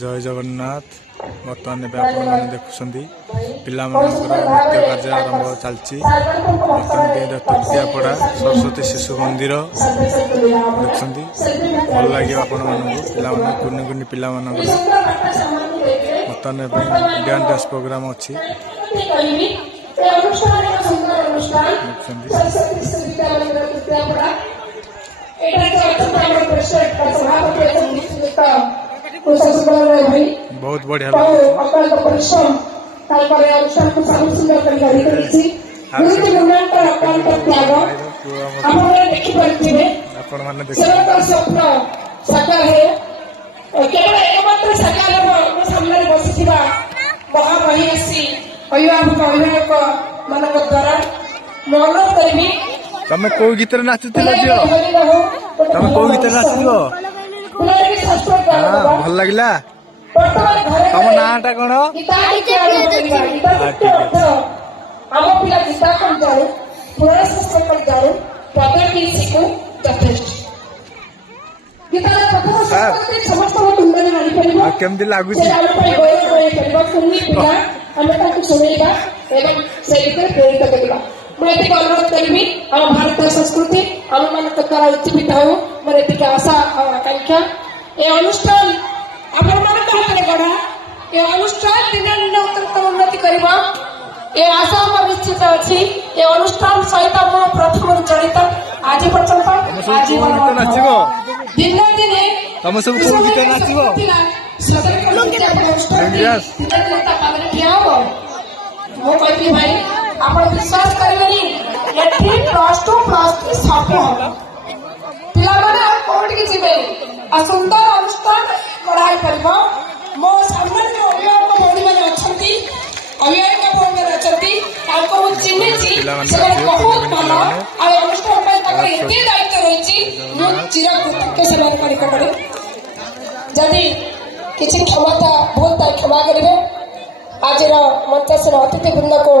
जय जगन्नाथ। बर्तमान आपने देखुं पिला नृत्य कार्य आरंभ चलती। बर्तमान तृतीया पड़ा सरस्वती शिशु मंदिर देखुं भल लगे आपण माना कुनि कुनि पिला बर्तमान डांस डांस प्रोग्राम अच्छी बहुत बढ़िया परिश्रम अनुष्ठान को सुंदर स्वप्न साकार है केवल एकमात्र साकार सामने बसी महामहिषी अभिभावक अभिभावक मान द्वारा मन करी तमें कौ गीत नाचुल तमें कौ गीत नाचल भल लगला तम नाटा कौन केमती लगुच मुझे अनुरोध करी आम भारत संस्कृति आम मान द्वारा उज्जीवित हो मोर ये आशा और आकांक्षा ये अनुष्ठान आपण मान गढ़ा ये अनुष्ठान दिन दिन उत्तम उन्नति कर ये आशा मोर निश्चित अच्छी ये अनुष्ठान सहित मो प्रथम जड़ित आज पर्यंत दिन दिन तुम सब गीत नाचब कहती भाई आप विश्वास करेंगे +2+3 सब हम पिला कौट की जीवे सुंदर अनुष्ठान पढ़ाई कर मो सामने जो अभिभावक भौणी मैंने अच्छा अभिभावक भौणी मैंने अच्छा चिन्ह बहुत भल अनुष्ठान एत दायित्व रही चिर कृतज्ञ से निकटने जदि किसी क्षमता भूल था क्षमा करेंगे आज मंचासन अतिथि वृंद को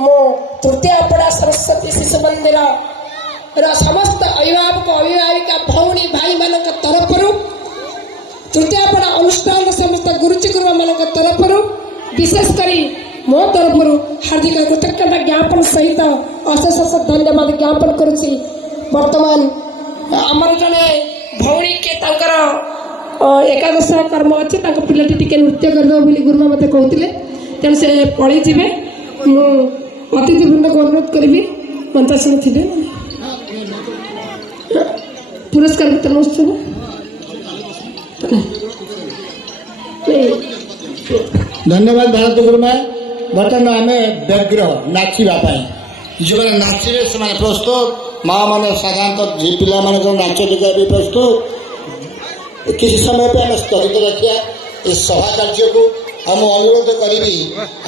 मो तृतीया पड़ा सरस्वती शिशु मंदिर समस्त अभिभावक अभिभाविका भौणी भाई मान तरफ तृतीया पड़ा अनुष्ठान समस्त गुरुजी गुरुमा मान तरफ विशेषकर मो तरफ हार्दिक कृतज्ञता ज्ञापन सहित अशेष अशेष धन्यवाद ज्ञापन करुच्ची। वर्तमान आमर जड़े भौणी के एकादश कर्म अच्छी पिलाटी टी नृत्य करदेव बोली गुरुमा मत कहते तेणु से पलि जाए अतिथि वृंद को अनुरोध करी मंचासन थे पुरस्कार वितरण उत्सव धन्यवाद भारत गुरुमा। बर्तमान आम व्यग्र नाचापी जो मैंने नाचे से प्रस्तुत माँ मैंने साधारणतः झी पिला मान नाच दिखा भी प्रस्तुत किसी समय पे आम स्थगित रखा इस सभा कार्य को आम अनुरोध करी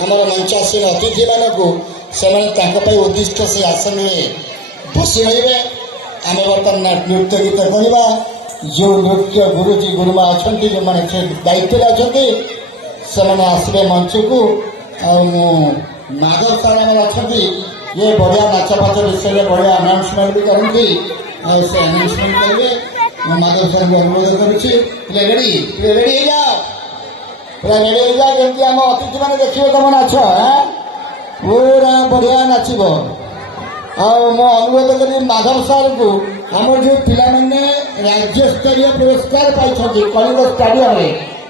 आम मंचासीन अतिथि मानक से उद्दिष्ट से आसन में बसी रही आम बर्तमान नृत्य गीत करवा जो नृत्य गुरुजी गुरुमा अच्छा जो मैंने दायित्व अच्छे से आसवे मंच को माधव सार अच्छा ये बढ़िया नाच फाच विषय में बढ़िया अनाउंसमेंट भी करती से अनाउंसमेंट करेंगे माधव सार को अनुरोध करुच्ची रेडी रेडी हो जाओ पूरा रेडी हो जाओ जमी आम अतिथि मैंने देखिए तुम नाच पूरा बढ़िया नाचब मो अनुरोध करी माधव सार को आम जो पिला राज्य स्तरीय पुरस्कार पाई कलिंग स्टाडियम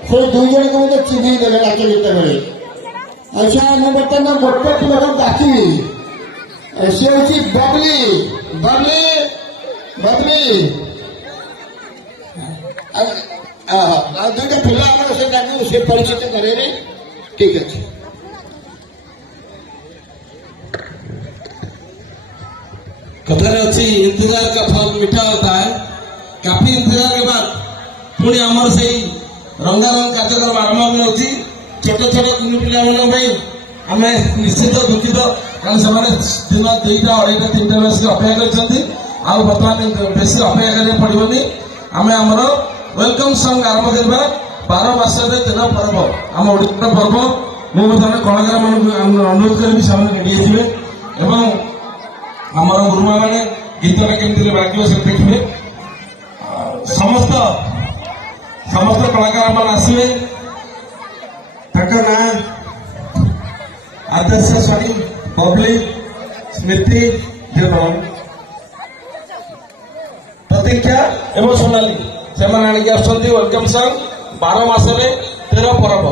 से दुई जन को मुझे चिन्ह देवे नाच गीत बेले। अच्छा मैं बर्तमान गोटे पिला डाकी सी हूँ बबली बबली बबली दुईटा पिला से परिचित करे ठीक अच्छे। कथन अच्छी इंतजार का फल मीठा होता है। काफी इंतजार के बाद पुणी आमर से रंगारंग कार्यक्रम आरंभ होती छोट छोट कुनि पिला आम निश्चित दुखित कारण से दिन 2टा 2.5टा 3टा बस अपेक्षा कर बर्तमान बेस अपेक्षा करा पड़ोनी आम आमर वेलकम सॉन्ग आरंभ करवा 12 मास 13 पर्व आम ओडिशा पर्व मुझे कलाकार मान अनुरोध करी से रेडी एवं आमर गुरुमा मैंने गीत केमती बाजिव से देखिए समस्त ସମସ୍ତ କଳାକାର ମାନେ ଆସିବେ। ତାଙ୍କ ନାଁ ଆଦର୍ଶ ସ୍ୱାଇଁ, ବବଲି, ସ୍ମୃତି, ପ୍ରତୀକ୍ଷା ଏବଂ ସୋନାଲି ସେମାନେ ଆଣିକି ଆସୁଛନ୍ତି। ୱେଲକମ୍ ସଙ୍ଗ 12 ମାସରେ 13 ପର୍ବ।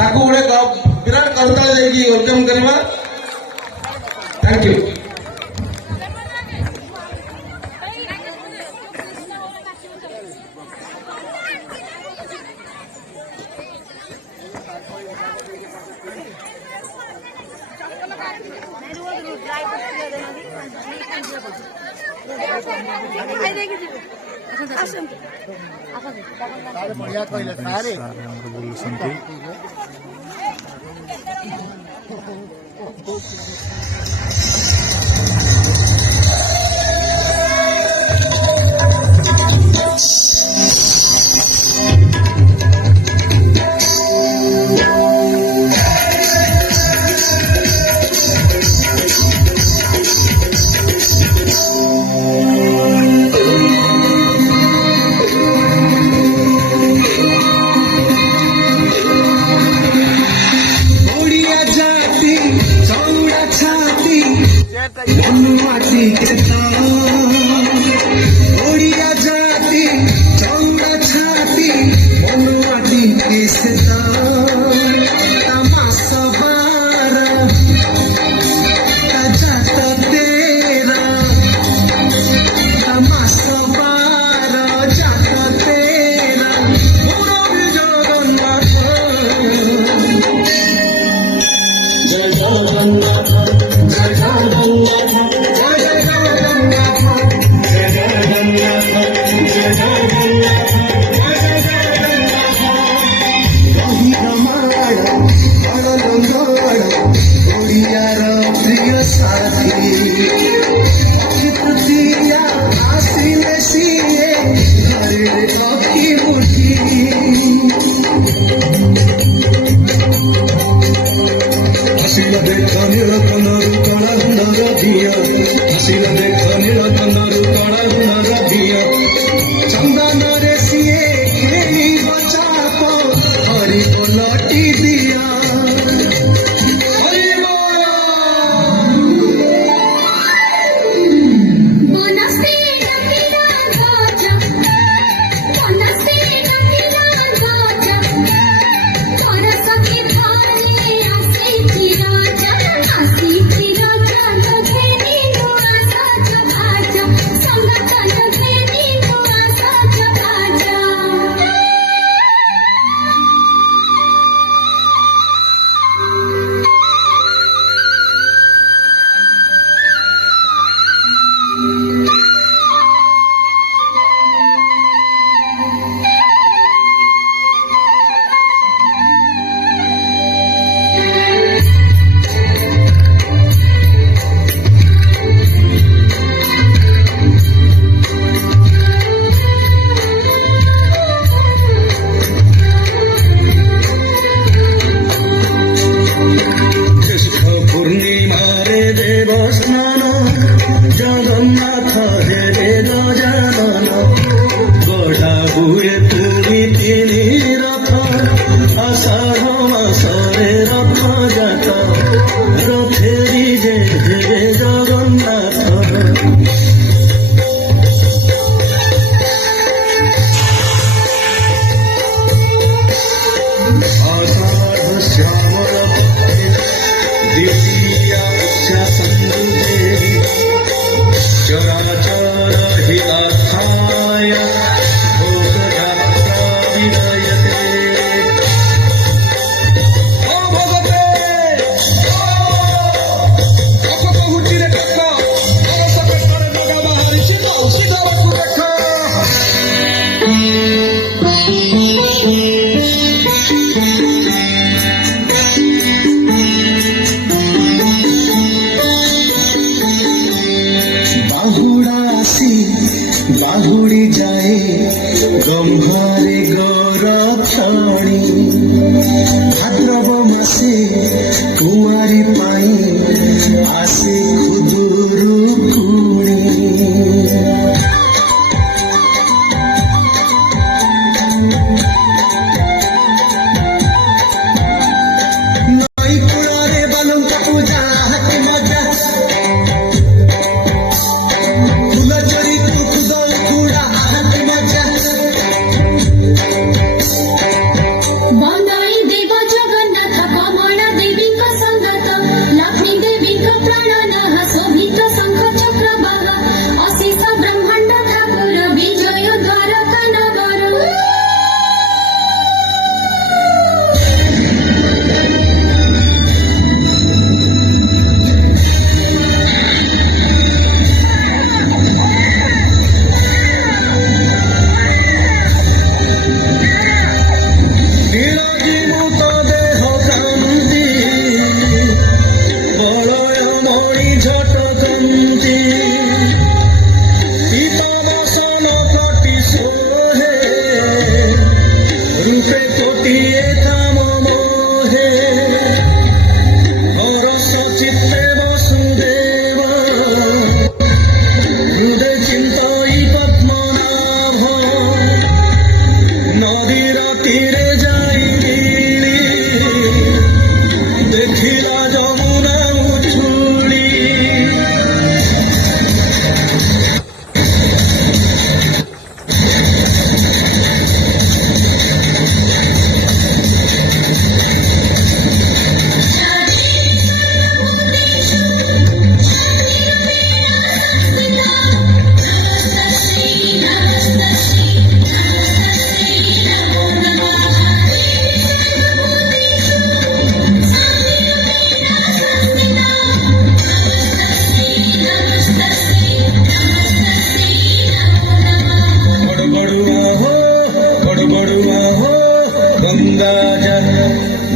ତାକୁ ଗୋଟେ ବିରାଟ କରତାଳି ଦେଇକି ୱେଲକମ୍ କରିବା। Thank you. ଆମର ବୁଲୁଛନ୍ତି।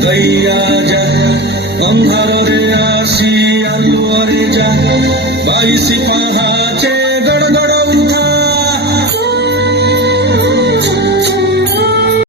লুকাইয়া যা অন্ধারে আসি আলুয়ারে যা 22 পাহাড়